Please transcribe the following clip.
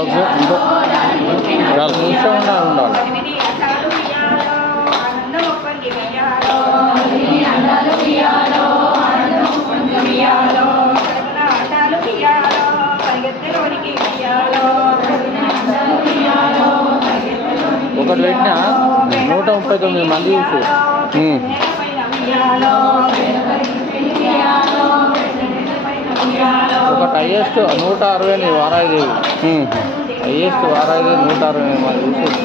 okay ఇష్టం ఉండాలి ఒకటి పెట్టినా 139 మంది చూసి ఒకటి హైయెస్ట్ 160 వారాయి హైయెస్ట్ వారాయి 160 మంది చూసి